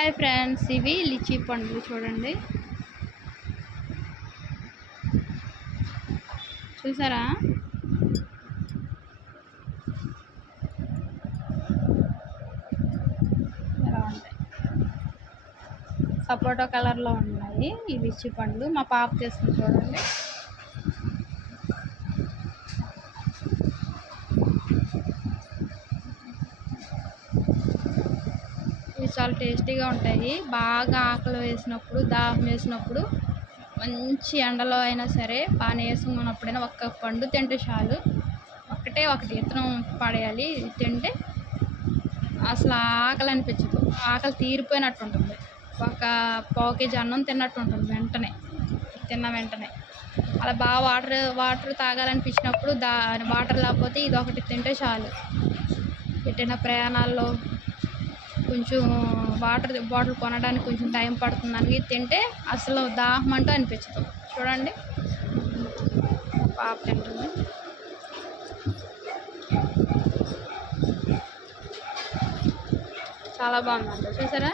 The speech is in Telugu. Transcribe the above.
హాయ్ ఫ్రెండ్స్ ఇవి లిచీ పండ్లు చూడండి. చూసారా? ఇలా ఉంటాయి? సపోటా కలర్లో ఉన్నాయి ఈ లిచీ పండ్లు. మా పాప తెస్తుంది చూడండి. చాలా టేస్టీగా ఉంటాయి. బాగా ఆకలి వేసినప్పుడు దాహం వేసినప్పుడు మంచి ఎండలో అయినా సరే బాగా నీరసంగా ఒక్క పండు తింటే చాలు. ఒక్కటే ఒకటి ఇతనం పడేయాలి. తింటే అసలు ఆకలి అనిపించదు. ఆకలి తీరిపోయినట్టు ఉంటుంది. ఒక పావు కేజీ అన్నం తిన్నట్టు ఉంటుంది వెంటనే. తిన్న వెంటనే. అలా బాగా వాటర్ వాటర్ తాగాలనిపించినప్పుడు దా వాటర్ లేకపోతే ఇది ఒకటి తింటే చాలు. ఎటైనా ప్రయాణాల్లో కొంచెం వాటర్ బాటిల్ కొనడానికి కొంచెం టైం పడుతుంది అని తింటే అసలు దాహం అంటూ అనిపించదు. చూడండి. పాప తింటుంది. చాలా బాగుందండి చూసారా?